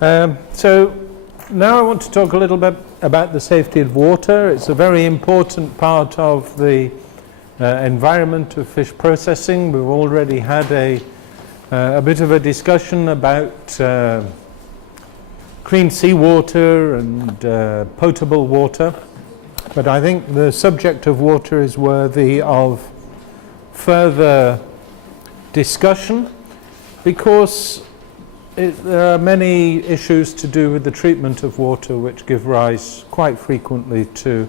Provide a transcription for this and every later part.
So now I want to talk a little bit about the safety of water. It's a very important part of the environment of fish processing. We've already had a bit of a discussion about clean seawater and potable water, but I think the subject of water is worthy of further discussion because there are many issues to do with the treatment of water which give rise quite frequently to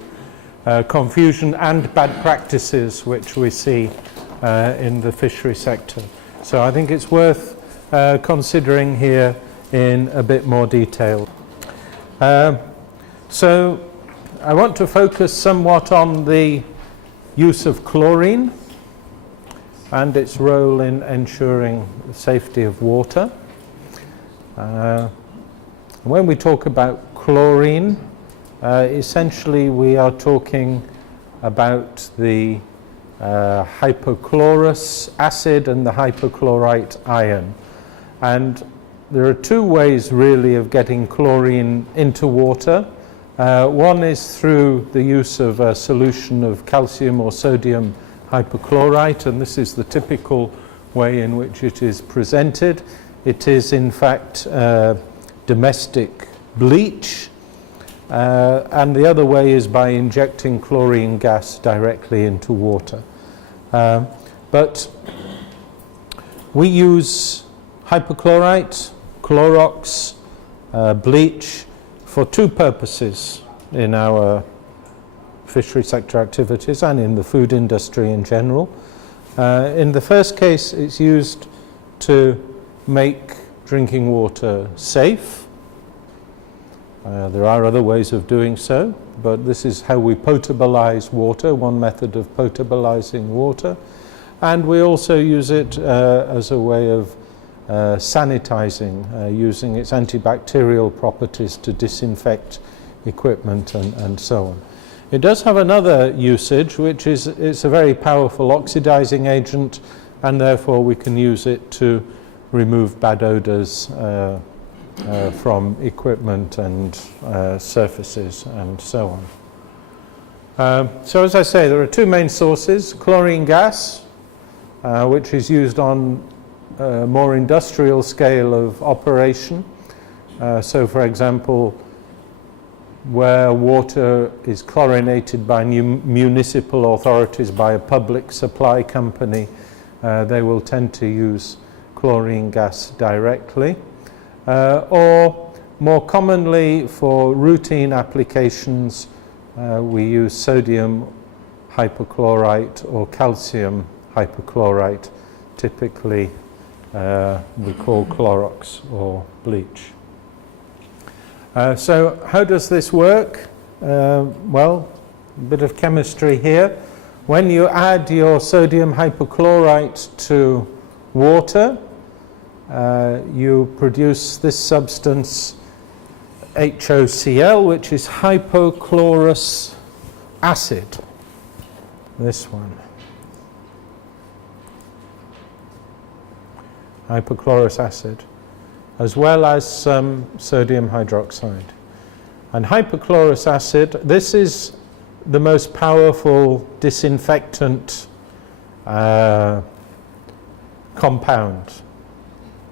confusion and bad practices which we see in the fishery sector. So I think it's worth considering here in a bit more detail. So I want to focus somewhat on the use of chlorine and its role in ensuring the safety of water. When we talk about chlorine, essentially we are talking about the hypochlorous acid and the hypochlorite ion. And there are two ways really of getting chlorine into water. One is through the use of a solution of calcium or sodium hypochlorite, and this is the typical way in which it is presented. It is in fact domestic bleach, and the other way is by injecting chlorine gas directly into water. But we use hypochlorite, Clorox, bleach for two purposes in our fishery sector activities and in the food industry in general. In the first case, it's used to make drinking water safe. There are other ways of doing so, but this is how we potabilize water, one method of potabilizing water. And we also use it as a way of sanitizing, using its antibacterial properties to disinfect equipment and so on. It does have another usage, which is it's a very powerful oxidizing agent, and therefore we can use it to remove bad odors from equipment and surfaces and so on. So as I say, there are two main sources: chlorine gas, which is used on a more industrial scale of operation. So for example, where water is chlorinated by municipal authorities, by a public supply company, they will tend to use chlorine gas directly. Or more commonly for routine applications, we use sodium hypochlorite or calcium hypochlorite. Typically we call Clorox or bleach. So how does this work? Well, a bit of chemistry here. When you add your sodium hypochlorite to water, you produce this substance HOCl, which is hypochlorous acid. This one. Hypochlorous acid, as well as some sodium hydroxide. And hypochlorous acid, this is the most powerful disinfectant compound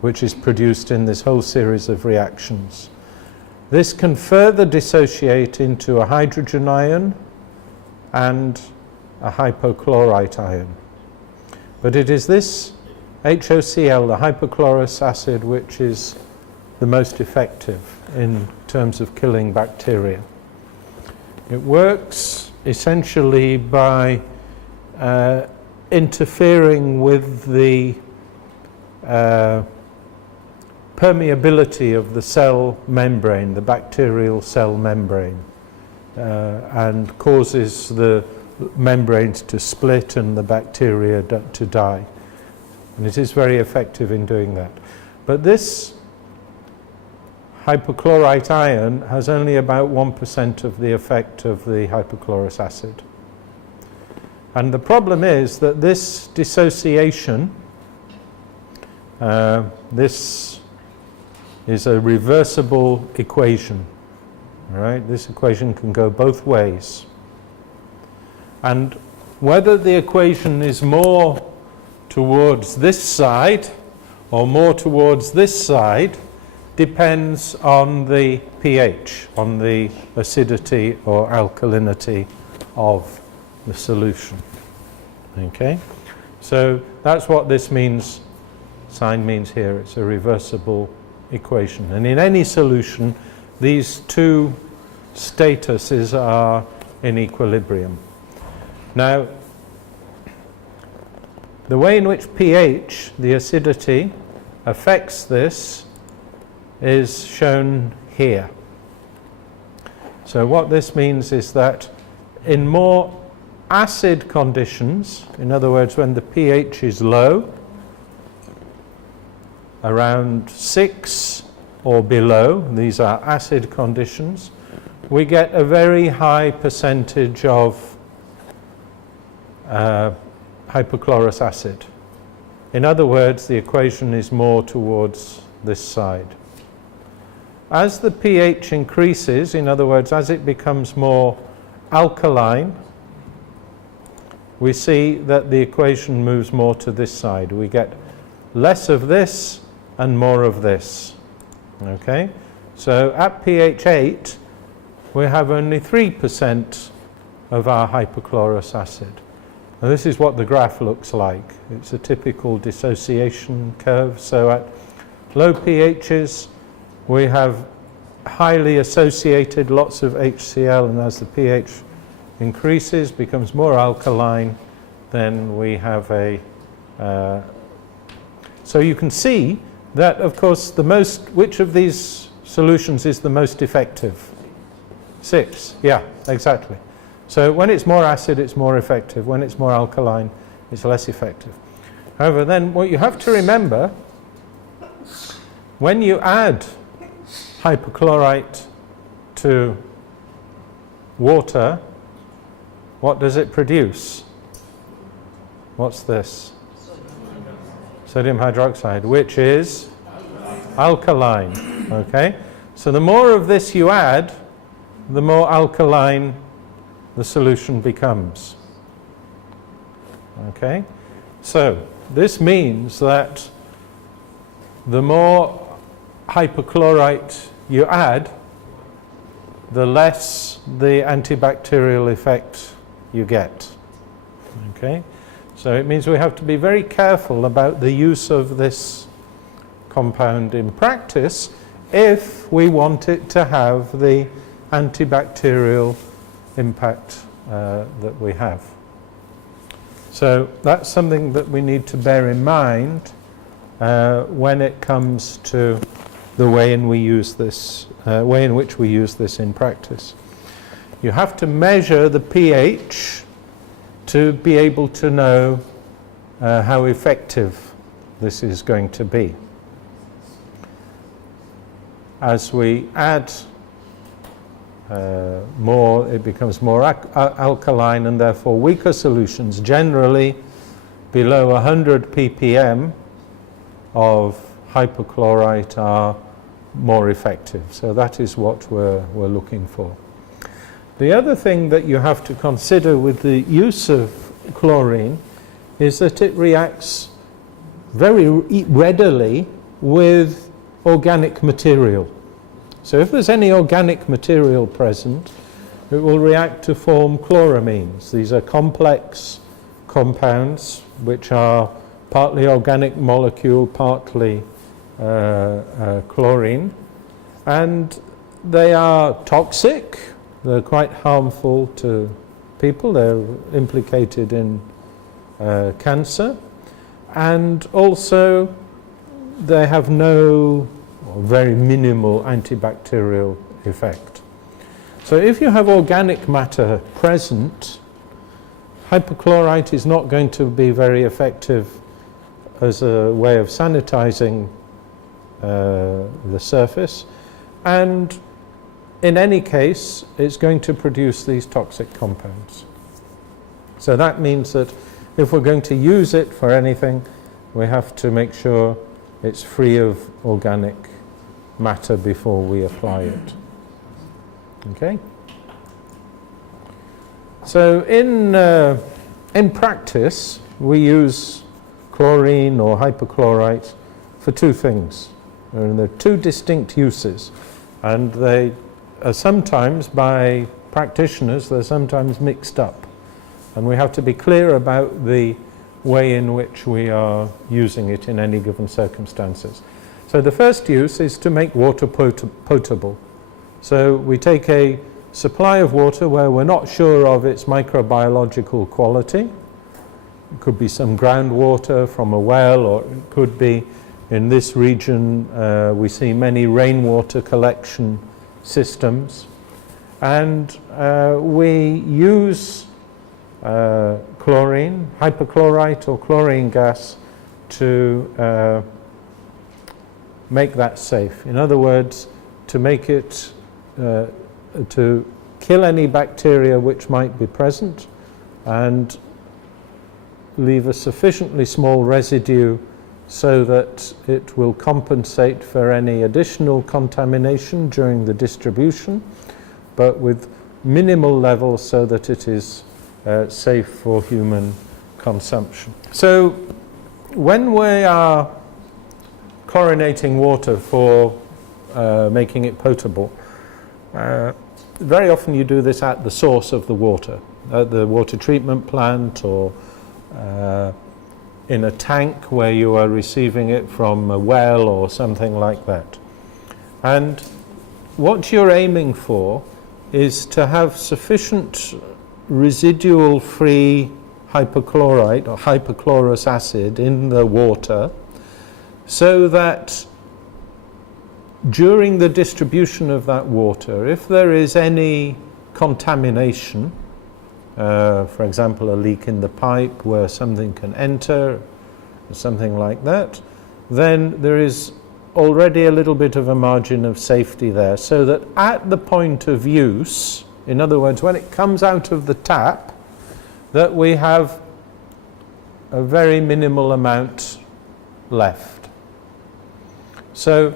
which is produced in this whole series of reactions. This can further dissociate into a hydrogen ion and a hypochlorite ion. But it is this HOCl, the hypochlorous acid, which is the most effective in terms of killing bacteria. It works essentially by interfering with the permeability of the cell membrane, the bacterial cell membrane, and causes the membranes to split and the bacteria to die. And it is very effective in doing that. But this hypochlorite ion has only about 1% of the effect of the hypochlorous acid. And the problem is that this dissociation, this is a reversible equation. All right? This equation can go both ways. And whether the equation is more towards this side or more towards this side depends on the pH, on the acidity or alkalinity of the solution. Okay? So that's what this means, sign means here. It's a reversible equation. And in any solution, these two statuses are in equilibrium. Now, the way in which pH, the acidity, affects this is shown here. So what this means is that in more acid conditions, in other words, when the pH is low, around 6 or below, these are acid conditions, we get a very high percentage of hypochlorous acid. In other words, the equation is more towards this side. As the pH increases, in other words, as it becomes more alkaline, we see that the equation moves more to this side. We get less of this and more of this. Okay? So at pH 8, we have only 3% of our hypochlorous acid. And this is what the graph looks like. It's a typical dissociation curve. So at low pHs, we have highly associated lots of HCl, and as the pH increases, becomes more alkaline, then we have a... so you can see that, of course, which of these solutions is the most effective? 6, yeah, exactly. So when it's more acid, it's more effective. When it's more alkaline, it's less effective. However, then what you have to remember, when you add hypochlorite to water, what does it produce? What's this? Sodium hydroxide, which is alkaline. Okay? So the more of this you add, the more alkaline the solution becomes. Okay? So this means that the more hypochlorite you add, the less the antibacterial effect you get. Okay? So it means we have to be very careful about the use of this compound in practice if we want it to have the antibacterial impact that we have. So that's something that we need to bear in mind when it comes to the way in which we use this in practice. You have to measure the pH to be able to know how effective this is going to be. As we add more, it becomes more alkaline, and therefore weaker solutions, generally below 100 ppm of hypochlorite, are more effective. So that is what we're looking for. The other thing that you have to consider with the use of chlorine is that it reacts very readily with organic material. So if there's any organic material present, it will react to form chloramines. These are complex compounds which are partly organic molecule, partly chlorine, and they are toxic. They're quite harmful to people. They're implicated in cancer, and also they have no or very minimal antibacterial effect. So if you have organic matter present, hypochlorite is not going to be very effective as a way of sanitizing the surface, and in any case it's going to produce these toxic compounds. So that means that if we're going to use it for anything, we have to make sure it's free of organic matter before we apply it. Okay? So in practice, we use chlorine or hypochlorite for two things. And there are two distinct uses, and they are sometimes, by practitioners, they're sometimes mixed up. And we have to be clear about the way in which we are using it in any given circumstances. So the first use is to make water potable. So we take a supply of water where we're not sure of its microbiological quality. It could be some groundwater from a well, or it could be, in this region, we see many rainwater collection systems. And we use chlorine, hypochlorite or chlorine gas to make that safe. In other words, to make it, to kill any bacteria which might be present and leave a sufficiently small residue so that it will compensate for any additional contamination during the distribution, but with minimal levels so that it is safe for human consumption. So when we are chlorinating water for making it potable, very often you do this at the source of the water, at the water treatment plant, or in a tank where you are receiving it from a well or something like that. And what you're aiming for is to have sufficient residual free hypochlorite or hypochlorous acid in the water so that during the distribution of that water, if there is any contamination, for example, a leak in the pipe where something can enter, or something like that, then there is already a little bit of a margin of safety there, so that at the point of use, in other words, when it comes out of the tap, that we have a very minimal amount left. So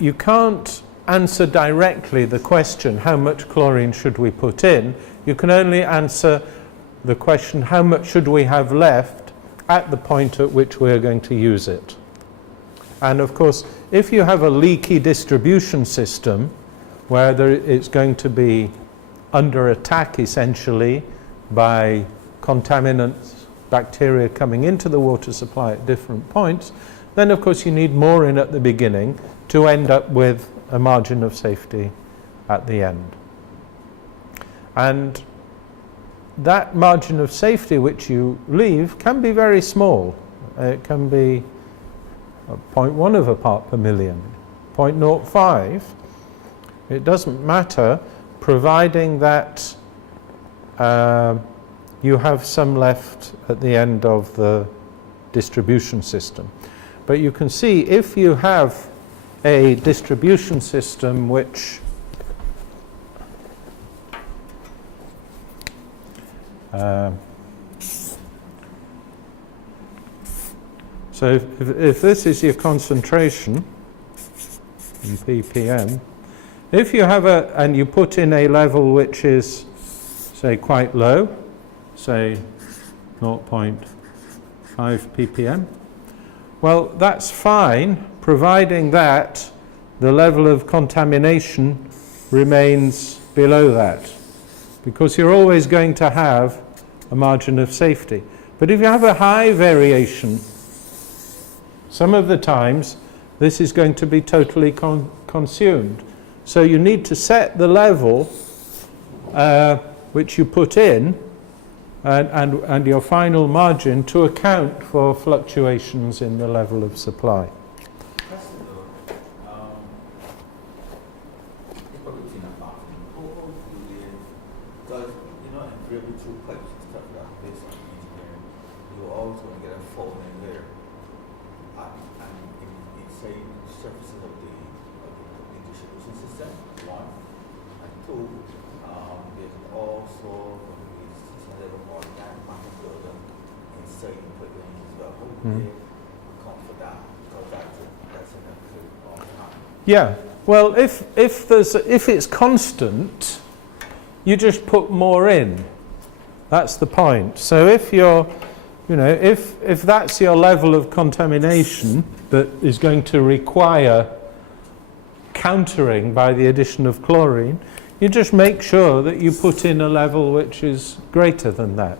you can't answer directly the question, how much chlorine should we put in? You can only answer the question, how much should we have left at the point at which we're going to use it? And of course, if you have a leaky distribution system where it's going to be under attack essentially by contaminants, bacteria coming into the water supply at different points, then of course you need more in at the beginning to end up with a margin of safety at the end. And that margin of safety which you leave can be very small. It can be 0.1 of a part per million, 0.05. It doesn't matter, providing that you have some left at the end of the distribution system. But you can see if you have a distribution system which so if this is your concentration in ppm, if you have and you put in a level which is, say, quite low, say 0.5 ppm, well, that's fine, providing that the level of contamination remains below that, because you're always going to have a margin of safety. But if you have a high variation, some of the times this is going to be totally consumed. So you need to set the level which you put in and your final margin to account for fluctuations in the level of supply. Yeah. Well, if it's constant, you just put more in. That's the point. So if you're, if that's your level of contamination that is going to require countering by the addition of chlorine, you just make sure that you put in a level which is greater than that.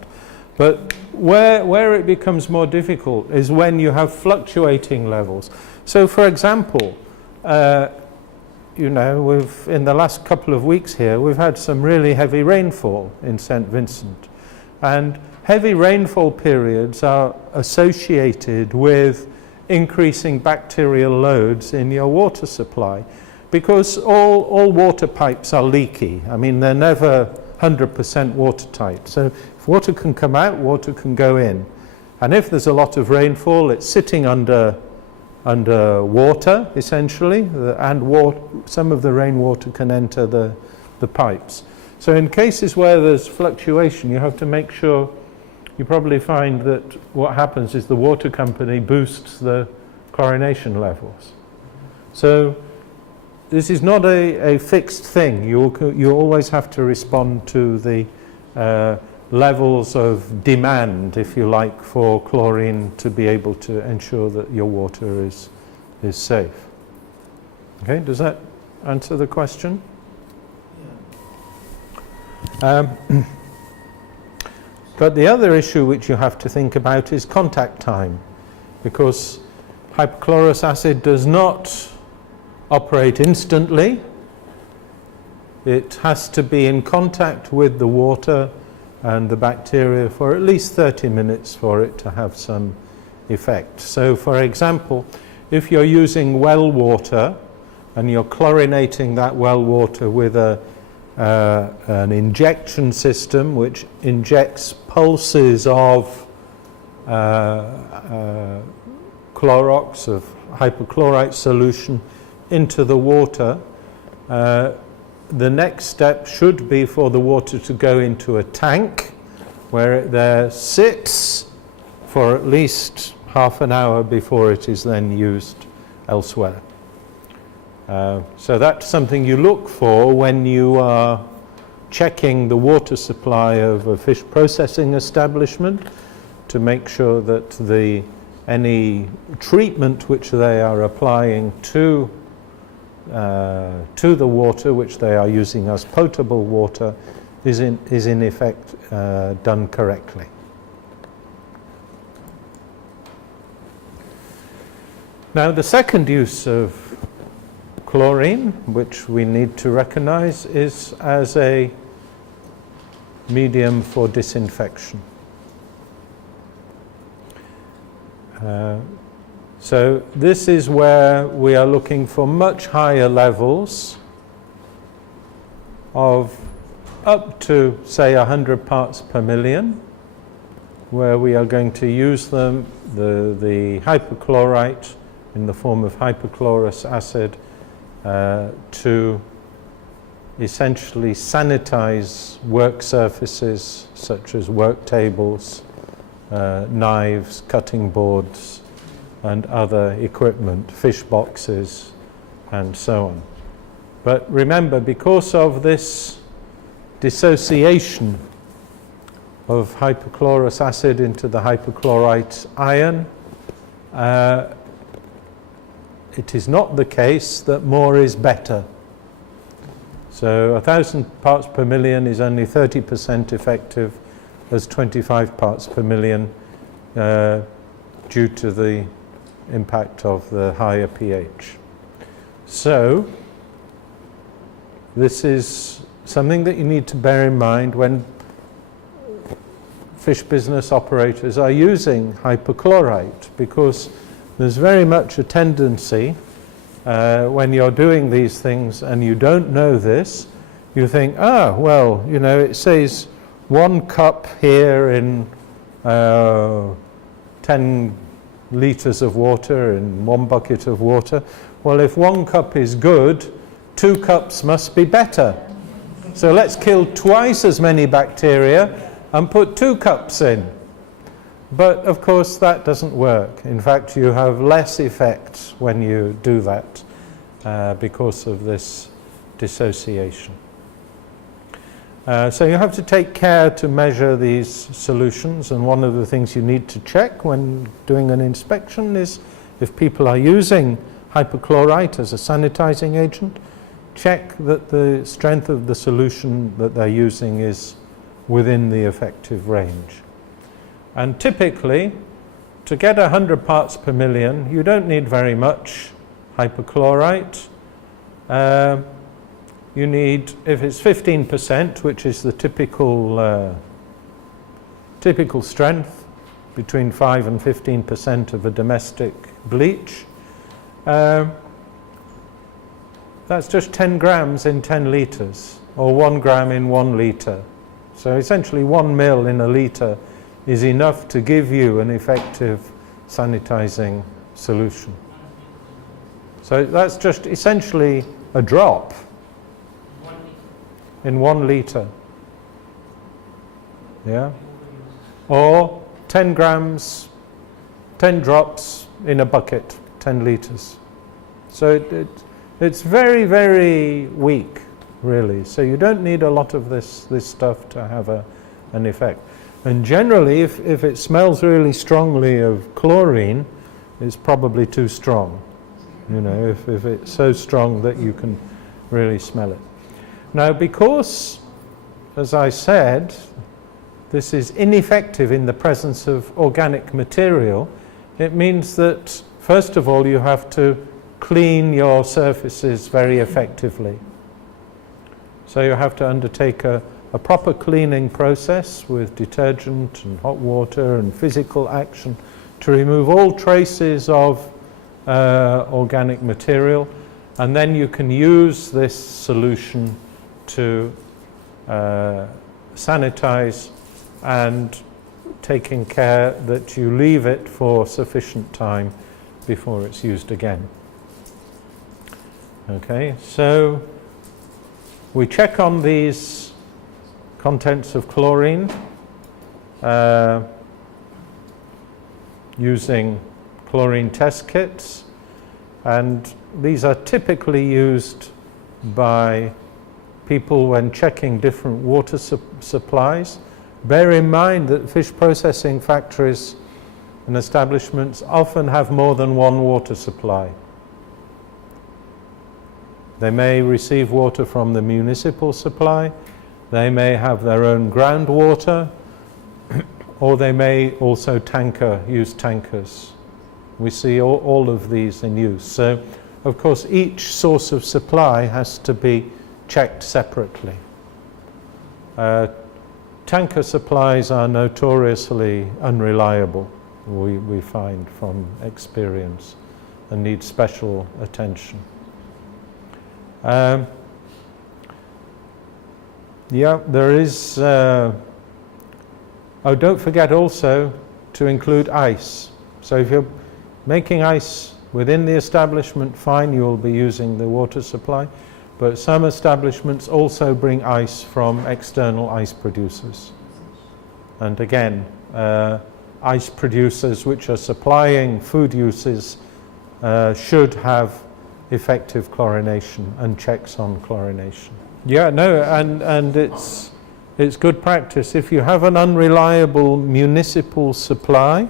But where it becomes more difficult is when you have fluctuating levels. So for example, in the last couple of weeks here, we've had some really heavy rainfall in St. Vincent. And heavy rainfall periods are associated with increasing bacterial loads in your water supply, because all water pipes are leaky. I mean, they're never 100% watertight. So if water can come out, water can go in. And if there's a lot of rainfall, it's sitting under water, essentially, and some of the rainwater can enter the pipes. So in cases where there's fluctuation, you have to make sure, you probably find that what happens is the water company boosts the chlorination levels. So this is not a fixed thing. You always have to respond to the levels of demand, if you like, for chlorine to be able to ensure that your water is safe. Okay, does that answer the question? Yeah. But the other issue which you have to think about is contact time, because hypochlorous acid does not operate instantly. It has to be in contact with the water and the bacteria for at least 30 minutes for it to have some effect. So for example, if you're using well water and you're chlorinating that well water with an injection system which injects pulses of Clorox, of hypochlorite solution, into the water, the next step should be for the water to go into a tank where it there sits for at least half an hour before it is then used elsewhere. So that's something you look for when you are checking the water supply of a fish processing establishment, to make sure that any treatment which they are applying to the water, which they are using as potable water, is in effect done correctly. Now, the second use of chlorine, which we need to recognize, is as a medium for disinfection. So this is where we are looking for much higher levels of up to, say, 100 parts per million, where we are going to use them, the hypochlorite in the form of hypochlorous acid, to essentially sanitize work surfaces such as work tables, knives, cutting boards, and other equipment, fish boxes, and so on. But remember, because of this dissociation of hypochlorous acid into the hypochlorite ion, it is not the case that more is better. So 1,000 parts per million is only 30% effective as 25 parts per million due to the impact of the higher pH. So this is something that you need to bear in mind when fish business operators are using hypochlorite, because there's very much a tendency when you're doing these things and you don't know this, you think, well, it says 1 cup here in 10 litres of water in 1 bucket of water. Well, if 1 cup is good, 2 cups must be better. So let's kill twice as many bacteria and put 2 cups in. But of course that doesn't work. In fact, you have less effect when you do that. because of this dissociation. So you have to take care to measure these solutions, and one of the things you need to check when doing an inspection is if people are using hypochlorite as a sanitizing agent, check that the strength of the solution that they're using is within the effective range. And typically, to get 100 parts per million, you don't need very much hypochlorite. You need, if it's 15%, which is the typical strength, between 5 and 15% of a domestic bleach, that's just 10 grams in 10 litres, or 1 gram in 1 litre. So essentially 1 mil in a litre is enough to give you an effective sanitizing solution. So that's just essentially a drop in 1 litre. Yeah? Or 10 grams, 10 drops in a bucket, 10 litres. So it's very, very weak, really. So you don't need a lot of this stuff to have an effect. And generally, if it smells really strongly of chlorine, it's probably too strong. You know, if it's so strong that you can really smell it. Now, because, as I said, this is ineffective in the presence of organic material, it means that, first of all, you have to clean your surfaces very effectively. So you have to undertake a proper cleaning process with detergent and hot water and physical action to remove all traces of organic material, and then you can use this solution to sanitize, and taking care that you leave it for sufficient time before it's used again. Okay, so we check on these contents of chlorine using chlorine test kits, and these are typically used by people when checking different water supplies. Bear in mind that fish processing factories and establishments often have more than one water supply. They may receive water from the municipal supply, they may have their own groundwater, or they may also use tankers. We see all of these in use. So, of course, each source of supply has to be checked separately. Tanker supplies are notoriously unreliable, we find from experience, and need special attention. Yeah, there is... oh, don't forget also to include ice. So if you're making ice within the establishment, fine, you will be using the water supply. But some establishments also bring ice from external ice producers. And again, ice producers which are supplying food uses should have effective chlorination and checks on chlorination. Yeah, no, and it's good practice. If you have an unreliable municipal supply,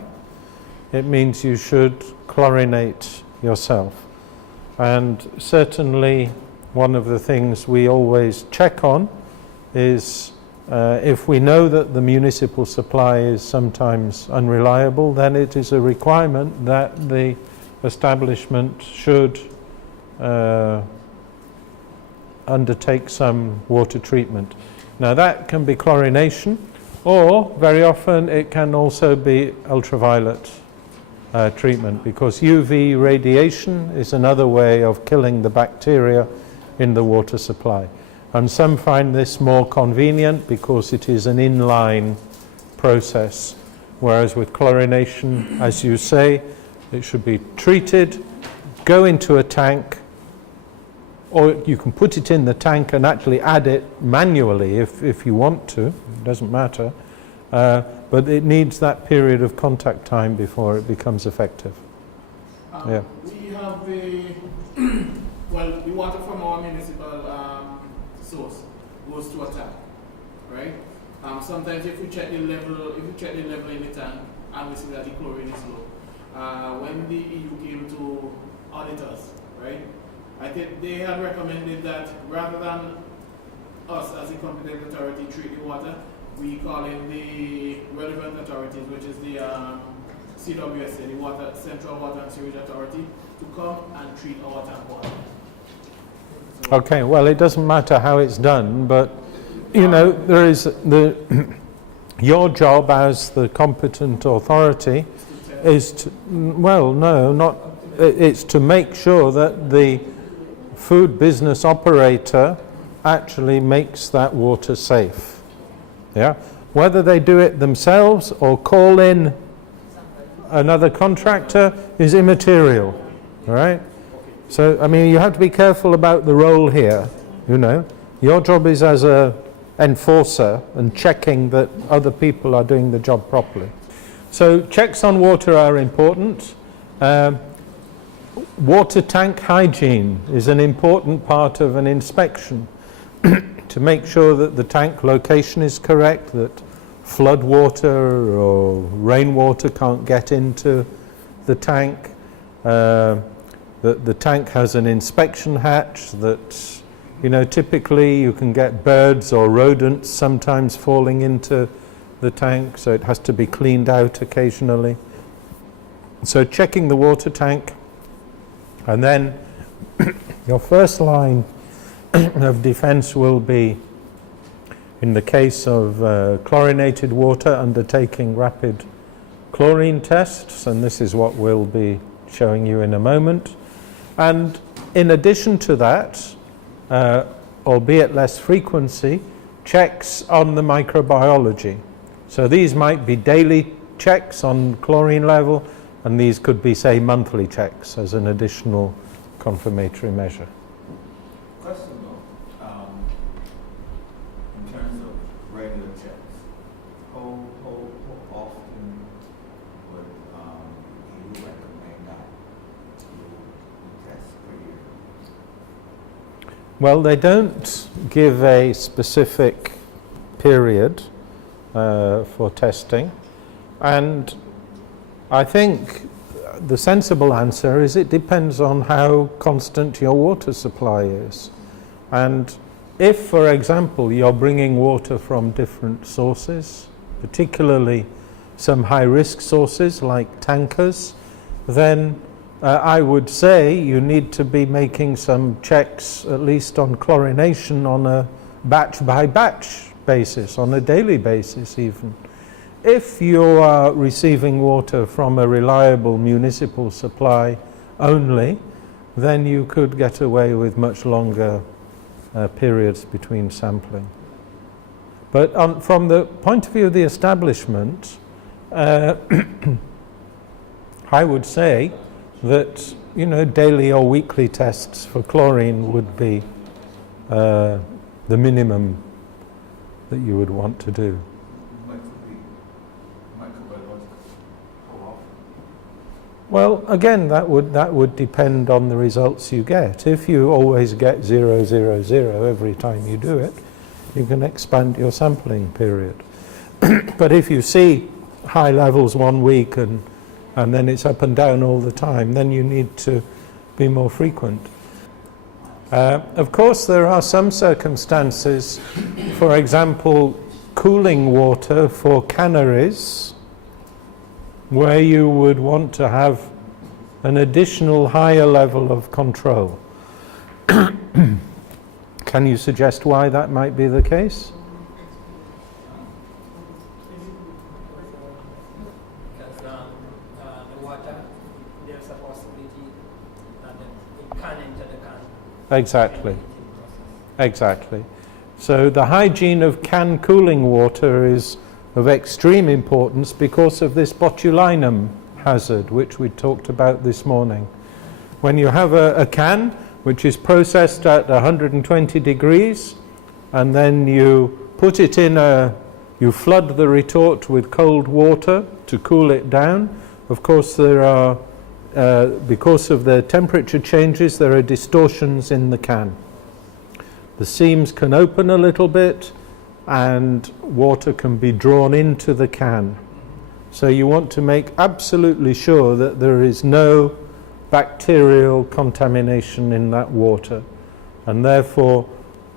it means you should chlorinate yourself. And certainly one of the things we always check on is if we know that the municipal supply is sometimes unreliable, then it is a requirement that the establishment should undertake some water treatment. Now that can be chlorination, or very often it can also be ultraviolet treatment, because UV radiation is another way of killing the bacteria in the water supply. And some find this more convenient because it is an inline process, whereas with chlorination, as you say, it should be treated, go into a tank, or you can put it in the tank and actually add it manually if you want to, it doesn't matter, but it needs that period of contact time before it becomes effective. Yeah. We have well, Sometimes if you check the level, in the tank, and we see that the chlorine is low. When the EU came to audit us, right? I think they had recommended that rather than us as the competent authority treat the water, we call in the relevant authorities, which is the CWSA, the Central Water and Sewage Authority, to come and treat our tank water. So okay, well, it doesn't matter how it's done, but you know, there is your job as the competent authority is to, well, no, not, it's to make sure that the food business operator actually makes that water safe. Yeah, whether they do it themselves or call in another contractor is immaterial. All right. So I mean, you have to be careful about the role here. You know, your job is as a enforcer and checking that other people are doing the job properly. So checks on water are important. Water tank hygiene is an important part of an inspection to make sure that the tank location is correct, that flood water or rainwater can't get into the tank, that the tank has an inspection hatch, that you know, typically you can get birds or rodents sometimes falling into the tank, so it has to be cleaned out occasionally. So checking the water tank, and then your first line of defense will be, in the case of chlorinated water, undertaking rapid chlorine tests, and this is what we'll be showing you in a moment. And in addition to that, albeit less frequency, checks on the microbiology. So these might be daily checks on chlorine level, and these could be, say, monthly checks as an additional confirmatory measure. Question though, in terms of regular checks, how often would you recommend that you test per year? Well, they don't give a specific period for testing, and I think the sensible answer is it depends on how constant your water supply is. And if, for example, you're bringing water from different sources, particularly some high-risk sources like tankers, then I would say you need to be making some checks, at least on chlorination, on a batch-by-batch basis, on a daily basis even. If you are receiving water from a reliable municipal supply only, then you could get away with much longer periods between sampling. But from the point of view of the establishment, I would say that, you know, daily or weekly tests for chlorine would be the minimum that you would want to do. Well, again, that would depend on the results you get. If you always get 0, 0, 0 every time you do it, you can expand your sampling period. But if you see high levels one week and then it's up and down all the time, then you need to be more frequent. Of course, there are some circumstances, for example, cooling water for canneries, where you would want to have an additional higher level of control. Can you suggest why that might be the case? Because the water, there's a possibility that it can enter the can. Exactly. Exactly. So the hygiene of can cooling water is of extreme importance because of this botulinum hazard, which we talked about this morning. When you have a can which is processed at 120 degrees, and then you put it in you flood the retort with cold water to cool it down. Of course, there are, because of the temperature changes, there are distortions in the can. The seams can open a little bit, and water can be drawn into the can. So you want to make absolutely sure that there is no bacterial contamination in that water, and therefore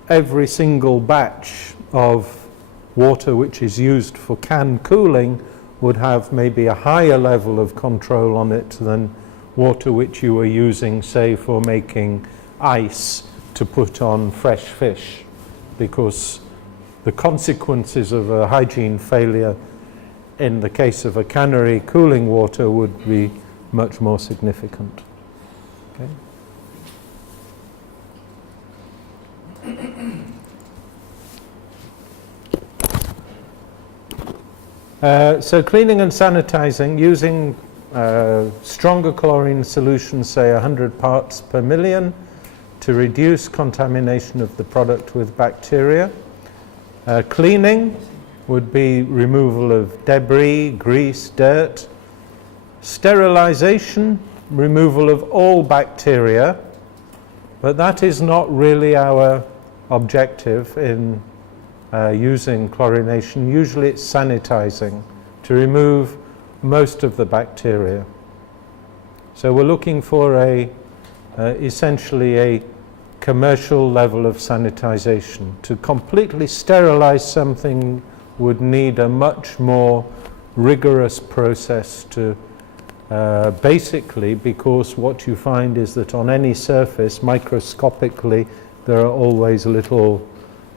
every single batch of water which is used for can cooling would have maybe a higher level of control on it than water which you were using, say, for making ice to put on fresh fish, because the consequences of a hygiene failure in the case of a cannery cooling water would be much more significant. Okay. So cleaning and sanitizing using stronger chlorine solutions, say 100 parts per million, to reduce contamination of the product with bacteria. Cleaning would be removal of debris, grease, dirt. Sterilization, removal of all bacteria, but that is not really our objective in using chlorination. Usually it's sanitizing to remove most of the bacteria. So we're looking for essentially a commercial level of sanitization. To completely sterilize something would need a much more rigorous process to basically, because what you find is that on any surface, microscopically, there are always little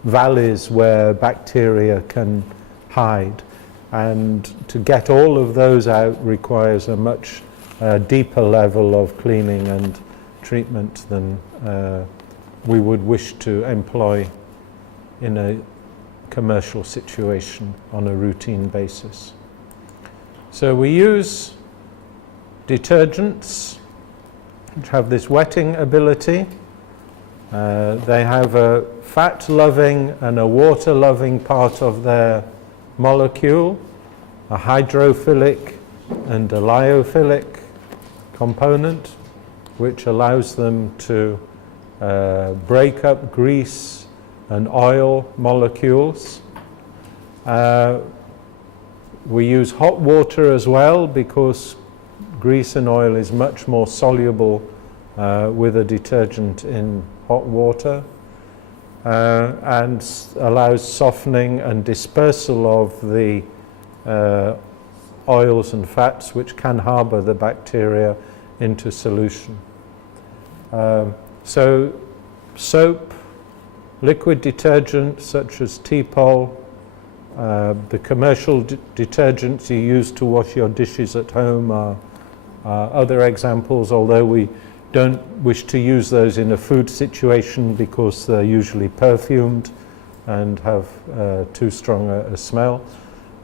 valleys where bacteria can hide. And to get all of those out requires a much deeper level of cleaning and treatment than we would wish to employ in a commercial situation on a routine basis. So we use detergents which have this wetting ability. They have a fat-loving and a water-loving part of their molecule, a hydrophilic and a lyophilic component, which allows them to break up grease and oil molecules. We use hot water as well, because grease and oil is much more soluble with a detergent in hot water, and allows softening and dispersal of the oils and fats which can harbor the bacteria into solution. So soap, liquid detergent such as T-Pol, the commercial detergents you use to wash your dishes at home are other examples, although we don't wish to use those in a food situation because they're usually perfumed and have too strong a smell.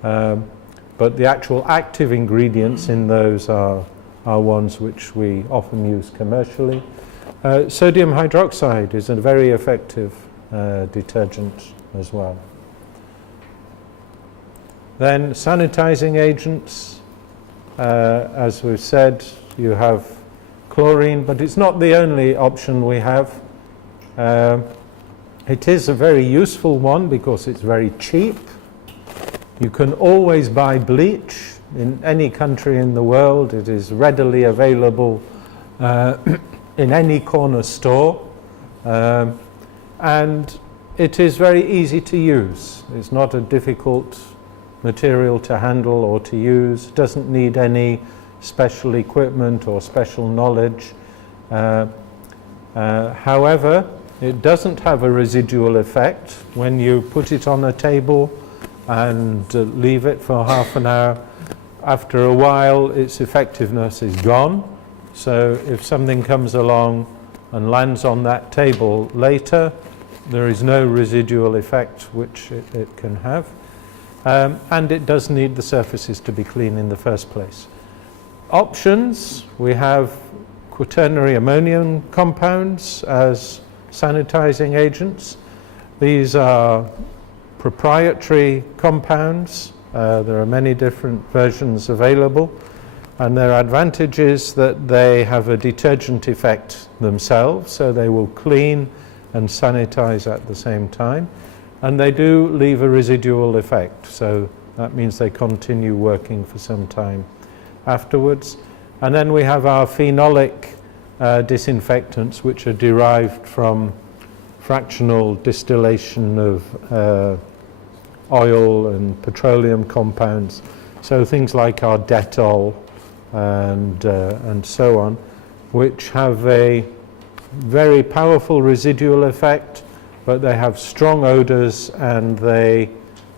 But the actual active ingredients in those are ones which we often use commercially. Sodium hydroxide is a very effective detergent as well. Then sanitizing agents, as we've said, you have chlorine, but it's not the only option we have. It is a very useful one because it's very cheap. You can always buy bleach in any country in the world. It is readily available in any corner store, and it is very easy to use. It's not a difficult material to handle or to use. It doesn't need any special equipment or special knowledge. However, it doesn't have a residual effect. When you put it on a table and leave it for half an hour, after a while its effectiveness is gone. So if something comes along and lands on that table later, there is no residual effect which it can have. And it does need the surfaces to be clean in the first place. Options, we have quaternary ammonium compounds as sanitizing agents. These are proprietary compounds. There are many different versions available, and their advantage is that they have a detergent effect themselves, so they will clean and sanitize at the same time. and they do leave a residual effect, so that means they continue working for some time afterwards. And then we have our phenolic disinfectants, which are derived from fractional distillation of oil and petroleum compounds, so things like our Dettol and so on, which have a very powerful residual effect, but they have strong odors and they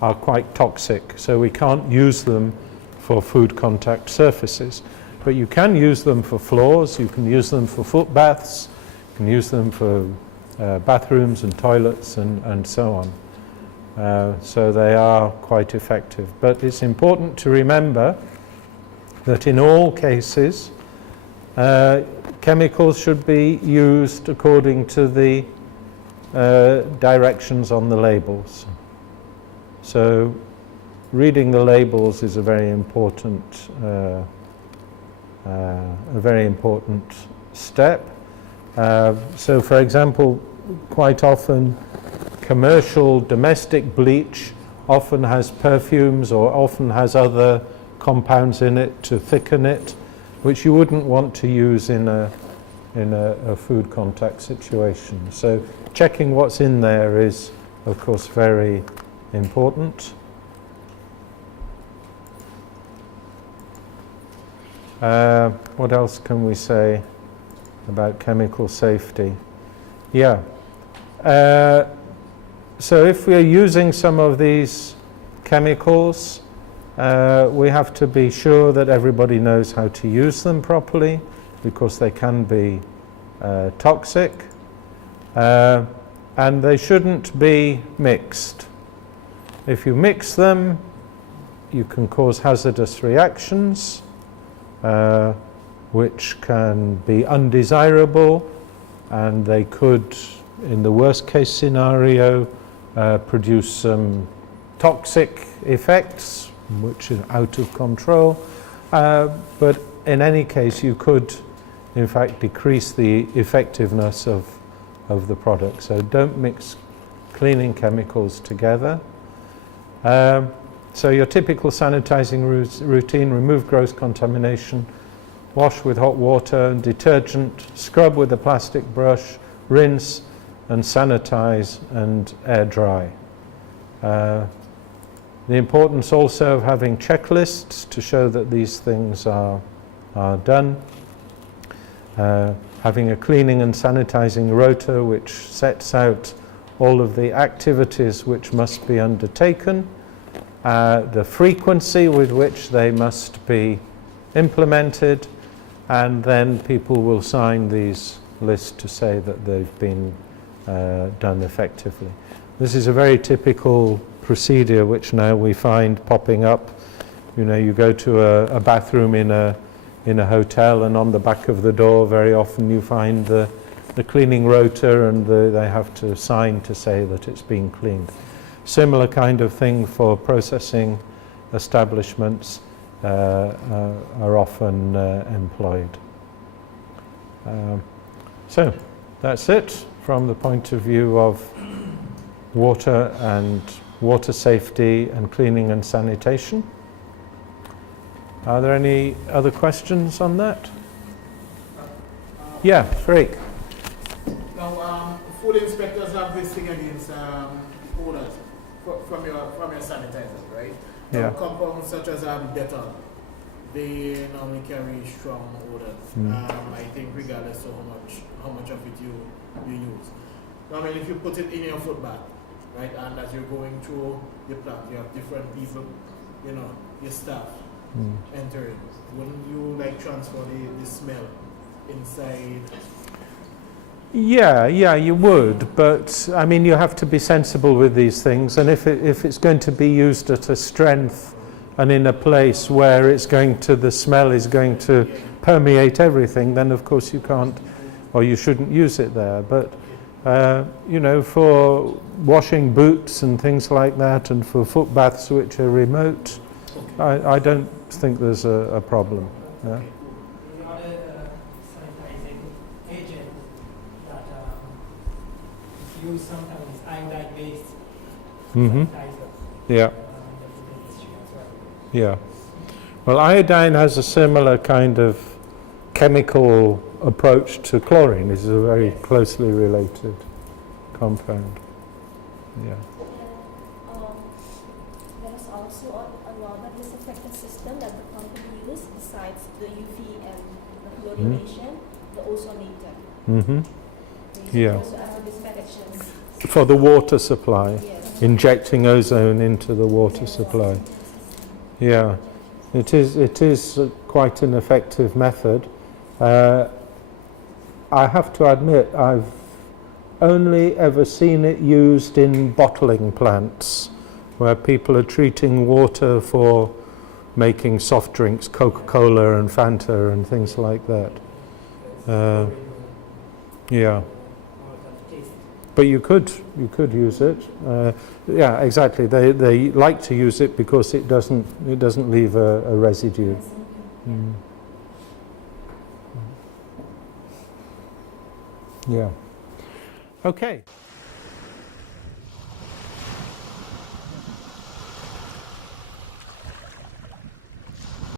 are quite toxic, so we can't use them for food contact surfaces. But you can use them for floors, you can use them for foot baths, you can use them for bathrooms and toilets and so on. So they are quite effective. But it's important to remember that in all cases, chemicals should be used according to the directions on the labels. So reading the labels is a very important step. So for example, quite often commercial domestic bleach often has perfumes or often has other compounds in it to thicken it, which you wouldn't want to use in a food contact situation. So checking what's in there is, of course, very important. What else can we say about chemical safety? Yeah. So if we are using some of these chemicals, we have to be sure that everybody knows how to use them properly, because they can be toxic, and they shouldn't be mixed. If you mix them, you can cause hazardous reactions, which can be undesirable, and they could, in the worst case scenario, produce some toxic effects which is out of control, but in any case you could in fact decrease the effectiveness of the product. So don't mix cleaning chemicals together. So your typical sanitizing routine: remove gross contamination, wash with hot water and detergent, scrub with a plastic brush, rinse and sanitize and air dry. The importance also of having checklists to show that these things are done. Having a cleaning and sanitizing rota which sets out all of the activities which must be undertaken, the frequency with which they must be implemented, and then people will sign these lists to say that they've been done effectively. This is a very typical procedure which now we find popping up. You know, you go to a bathroom in a hotel, and on the back of the door very often you find the cleaning rota, and they have to sign to say that it's been cleaned. Similar kind of thing for processing establishments are often employed. So that's it from the point of view of water and water safety and cleaning and sanitation. Are there any other questions on that? Yeah, Freak. Now, food inspectors have this thing against odors from your sanitizers, right? Yeah. Now, compounds such as Dettol, they normally carry strong odors. I think regardless of how much of it you use. Normally, if you put it in your foot bath, right, and as you're going through your plant, you have different people, you know, your staff entering. Wouldn't you like transfer the smell inside? Yeah, you would, but I mean, you have to be sensible with these things, and if it's going to be used at a strength and in a place where the smell is going to permeate everything, then of course you can't, or you shouldn't use it there. But you know, for washing boots and things like that, and for foot baths which are remote, I don't think there's a problem. Yeah. The other sanitizing agent that is used sometimes is iodine based, Mm-hmm. sanitizers, Yeah. in the food industry as well. Yeah. Well, iodine has a similar kind of chemical approach to chlorine. It's a very Yes. closely related compound. Yeah. There is also another disinfectant system that the company uses besides the UV and the chlorination, the ozonator. Mm-hmm. They Yeah. also as a disinfection. For the water supply, Yes. injecting ozone into the water supply. Yeah. It is quite an effective method. I have to admit, I've only ever seen it used in bottling plants, where people are treating water for making soft drinks, Coca-Cola and Fanta and things like that. Yeah. But you could use it. Yeah, exactly. They like to use it because it doesn't leave a residue. Mm. Yeah. Okay.